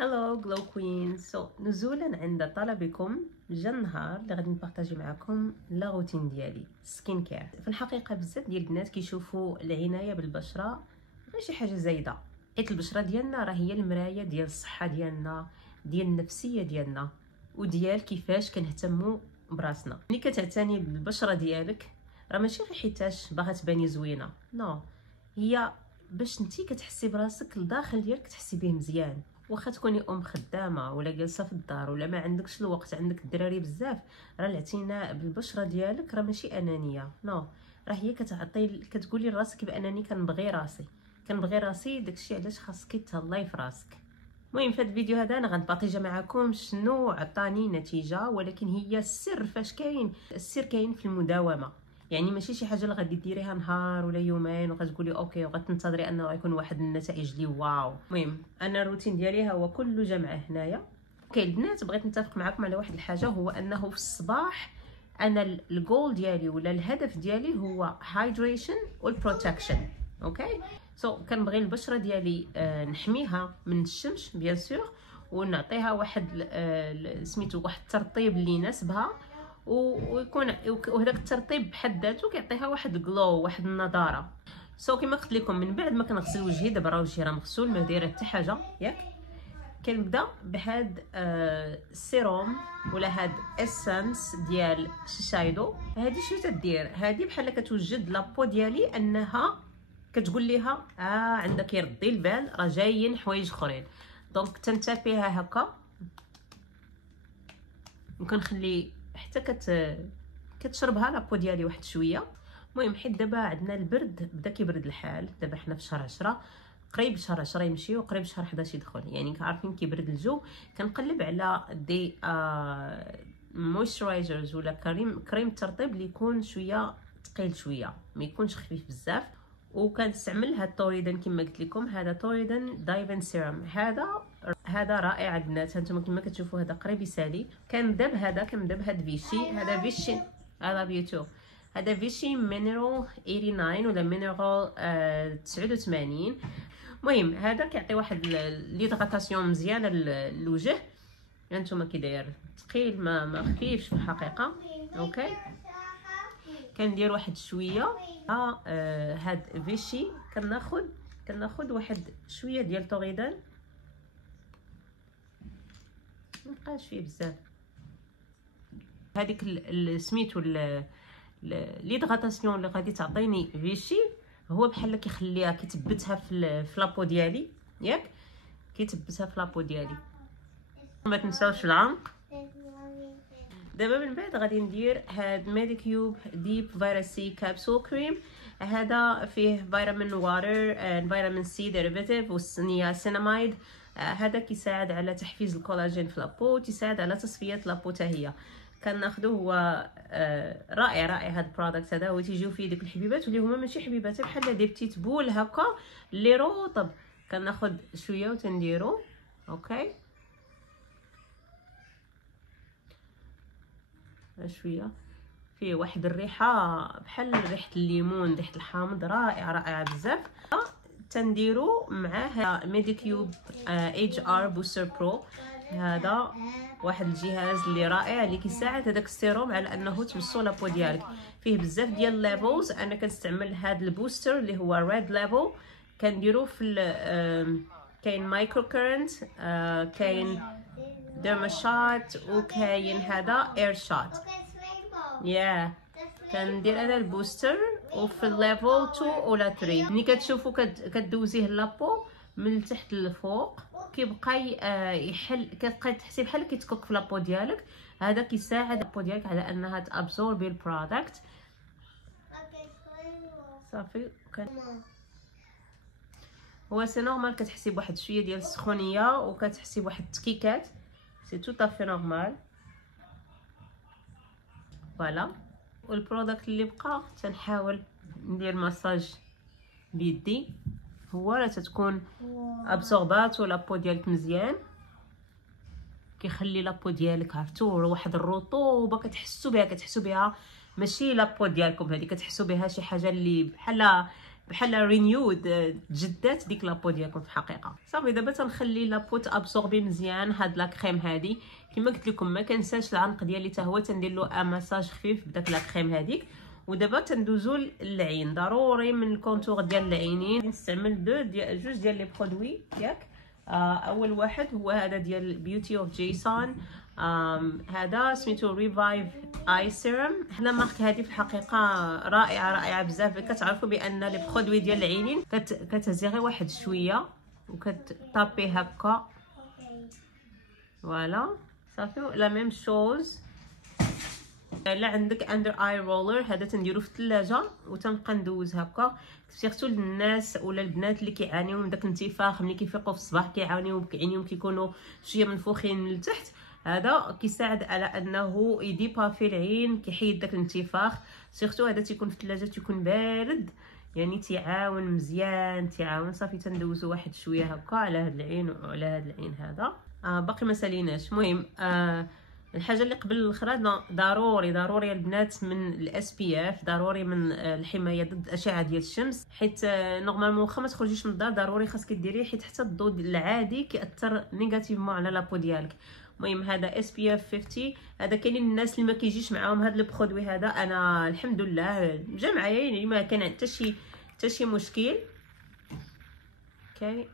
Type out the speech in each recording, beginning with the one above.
هلو جلو كوين. نزولا عند طلبكم جا النهار اللي غادي نبارطاجي معكم لا روتين ديالي سكين كير. في الحقيقه بزاف ديال البنات كيشوفوا العنايه بالبشره غير شي حاجه زايده، حيت البشره ديالنا راه هي المرايه ديال الصحه ديالنا، ديال النفسيه ديالنا، وديال كيفاش كنهتموا براسنا. ملي كتعتني بالبشره ديالك راه ماشي غير حيتاش باغا تباني زوينه، نو، هي باش نتي كتحسي براسك الداخل ديالك تحسي به مزيان. واخا تكوني خدامه ولا جالسه في الدار ولا ما عندكش الوقت، عندك الدراري بزاف، راه الاعتناء بالبشره ديالك راه ماشي انانيه، نو، راه هي كتقولي لراسك بانني كنبغي راسي داكشي علاش خاصك تهلاي في راسك. المهم في هذا الفيديو هذا انا غنبارطيجا معكم شنو عطاني نتيجه، ولكن هي السر فاش كاين، السر كاين في المداومه. يعني ماشي شي حاجه اللي غادي ديريها نهار ولا يومين وغتقولي اوكي وغتنتظري انه غيكون واحد النتائج لي واو. المهم انا الروتين ديالي هو كله جمع هنايا. اوكي البنات، بغيت نتفق معكم على واحد الحاجه، هو انه في الصباح انا الجول ديالي ولا الهدف ديالي هو هايدريشن والبروتكشن. اوكي كنبغي البشره ديالي نحميها من الشمس بيان سور، ونعطيها واحد سميتو واحد الترطيب اللي يناسبها، ويكون وهذاك الترطيب بحد ذاته كيعطيها واحد الجلو، واحد النضاره. كما قلت لكم، من بعد ما كنغسل وجهي، دابا راه وجهي راه مغسول ما دايره حتى حاجه ياك، كنبدا بهاد السيروم ولا هاد اسانس ديال شيشايدو. هادي شنو تدير؟ هادي بحال كتوجد لابو ديالي انها كتقول ليها عندك يردي البال، راه جايين حوايج اخرين. دونك تنتابيها هكا، وكنخلي حتى كتشربها لابو ديالي واحد شويه. المهم حيت دابا عندنا البرد، بدا كيبرد الحال، دابا حنا في شهر 10، قريب شهر 10 يمشي وقريب شهر 11 يدخل، يعني عارفين كيبرد الجو. كنقلب على دي مويسترايزرز ولا كريم الترطيب اللي يكون شويه ثقيل شويه، ما يكونش خفيف بزاف. وكنستعمل هاد توريدن كما قلت لكم، هذا توريدن دايفن سيرم. هذا رائع البنات، هانتوما كما كتشوفوا هذا قريب يسالي. كنبدا بهاد فيشي، هذا فيشي على بيوتو، هذا فيشي مينرال 89 ولا مينرال 89. المهم هذا كيعطي واحد ليدغاتاسيون مزيانه للوجه. هانتوما كي داير ثقيل ما خفيفش في الحقيقه. اوكي كندير واحد شويه هاد فيشي، كناخذ واحد شويه ديال طوريدان، مابقاش فيه بزاف. هذيك سميتو ليدغاتاسيون اللي غادي تعطيني فيشي، هو بحال كيخليها كيثبتها في لابو ديالي ياك، كيثبتها في لابو ديالي. ما تنساوش العنق. دابا من بعد غادي ندير هاد ميديكيوب ديب فيتامين سي كابسول كريم. هذا فيه فيتامين واتر، فيتامين سي ديريفاتيف والنياسيناميد. هذا كيساعد على تحفيز الكولاجين في لابو، تساعد على تصفيه لابو حتى هي. كناخذوه، هو رائع هذا البرودكت هذا. هو تيجيو فيه ديك الحبيبات واللي هما ماشي حبيبات، بحال دي بتيت بول هكا اللي رطب. كناخذ شويه وتنديرو. اوكي شويه فيه واحد الريحه بحال ريحه الليمون، ريحه الحامض، رائعه بزاف. تنديرو معاه ميديكيوب اتش ار بوستر برو. هذا واحد الجهاز اللي رائع اللي كيساعد هذاك السيروم على انه تمصو لابو ديالك. فيه بزاف ديال ليفلز، انا كنستعمل هذا البوستر اللي هو ريد ليفل. كنديرو في كاين مايكرو كورنت، كاين ديرما شوت، وكاين هذا اير شوت. كندير انا البوستر وفي الليفل 2 ولا 3. ملي كتشوفوا كدوزيه لابو من التحت للفوق، كيبقى يحل، كتبقاي تحسي بحال كيتكوك في لابو ديالك. هذا كيساعد لابو ديالك على انها تابزوربي البرودكت. صافي هو سي نورمال كتحسي بواحد شويه ديال السخونيه وكتحسي بواحد التكيكات، سي تو طافي نورمال. فوالا. والبرودكت اللي بقى تنحاول ندير مساج بيدي، هو راه تتكون ابسوربات لابو ديالك مزيان، كيخلي لابو ديالك عرفتو واحد الرطوبه كتحسوا بها ماشي لابو ديالكم هذه كتحسوا بها شي حاجه اللي بحال بحال رينيود، تجدات ديك لابو ديالكم في الحقيقه. صافي دابا تنخلي لابو تابسوربي مزيان هاد لا كريم هادي. كما قلت لكم ما كنساش العنق ديالي حتى هو تندير له مساج خفيف بداك لا كريم هذيك. ودابا تندوزو للعين، ضروري من الكونتور ديال العينين نستعمل جوج ديال لي برودوي ياك. اول واحد هو هذا ديال بيوتي اوف جيسون، هذا سميتو ريفايف اي سيرم. هاد مارك هذه في الحقيقه رائعه بزاف. كتعرفوا بان لي برودوي ديال العينين كتهزي غير واحد شويه وكتطابي هكا فوالا صافي. لا ميم شوز لا عندك اندر اي رولر، هذا تنديرو في الثلاجه وتنبقى ندوز هكا سيرتو للناس ولا البنات اللي كيعانيو من داك الانتفاخ ملي كيفيقوا في الصباح كيعانيو عينيهم كيكونوا شويه منفوخين من التحت. هذا كيساعد على انه يديبافي العين، كيحيد داك الانتفاخ. سيرتو هذا تيكون في الثلاجه تيكون بارد يعني تيعاون مزيان تعاون. صافي تندوزو واحد شويه هكا على هاد العين وعلى هاد العين هذا. باقي ما ساليناش. المهم الحاجه اللي قبل الاخرى ضروري البنات من الاس بي اف، ضروري من الحمايه ضد الاشعه ديال الشمس، حيت نورمالمون واخا ما تخرجيش من الدار ضروري خاصك ديريه، حيت حتى الضوء العادي كيأثر نيجاتيفمون على لابو ديالك. المهم هذا اس بي اف 50. هذا كاينين الناس اللي ما كيجيش معاهم هذا البرودوي هذا، انا الحمد لله جا معايا يعني ما كان حتى شي مشكل. اوكي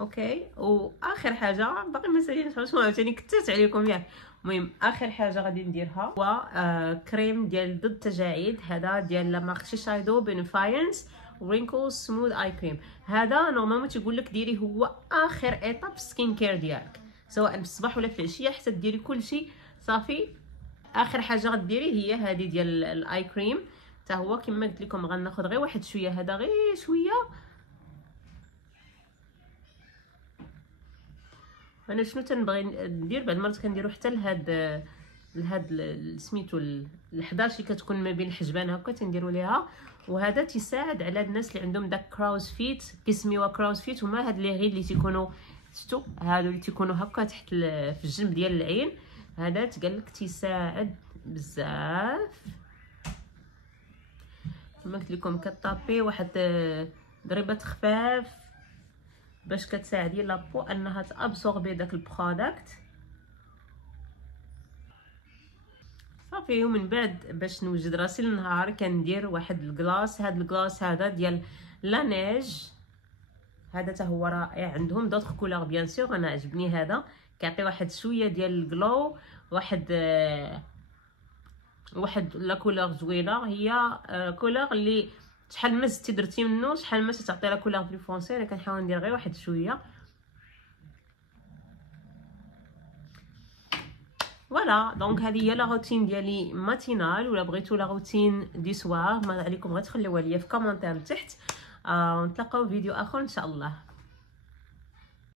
اوكي. واخر حاجه باقي ما ساليناش شنو عاوتاني كثرت عليكم ياك. المهم اخر حاجه غادي نديرها هو كريم ديال ضد التجاعيد، هذا ديال لا مارك شيشايدو بينفاينس رينكل سموث اي كريم. هذا نورمالمون تيقول لك ديري هو اخر ايطاب سكين كير ديالك، سواء في الصباح ولا في العشيه حتى ديري كلشي صافي. اخر حاجه غديري هي هذه ديال الاي كريم، حتى هو كما قلت لكم غناخذ غير واحد شويه، هذا غير شويه. انا شنو تنبغي ندير بعض المرات كنديرو حتى لهاد سميتو ال 11 اللي كتكون ما بين الحجبان هكا تنديرو ليها. وهذا تيساعد على الناس اللي عندهم داك كراوز فيت، كيسميوها كراوز فيت، هما هاد لي غيد اللي تيكونوا شتو هادو اللي تيكونوا هكا تحت في الجنب ديال العين. هذا تقالك تيساعد بزاف. كما قلت لكم كطابي واحد ضريبات خفاف باش كتساعدي لابو انها تابسوربي داك البرودكت صافي. ومن بعد باش نوجد راسي النهار كندير واحد الكلاص. هاد الكلاص هذا ديال لا نيج، هذا حتى هو رائع. عندهم دوطخ كولور بيان سور، انا عجبني هذا كيعطي واحد شويه ديال الجلو، واحد لا كولور زوينه. هي كولور اللي شحال ما زدتي درتي منه شحال ما تعطي لا كولور بلو فونسي. انا كنحاول ندير غير واحد شويه فوالا. دونك هذه هي لا روتين ديالي ماتينال. ولا بغيتو لا روتين دي سوار ما عليكم غير تخليوها ليا في كومونتير لتحت. نتلاقاو في فيديو اخر ان شاء الله.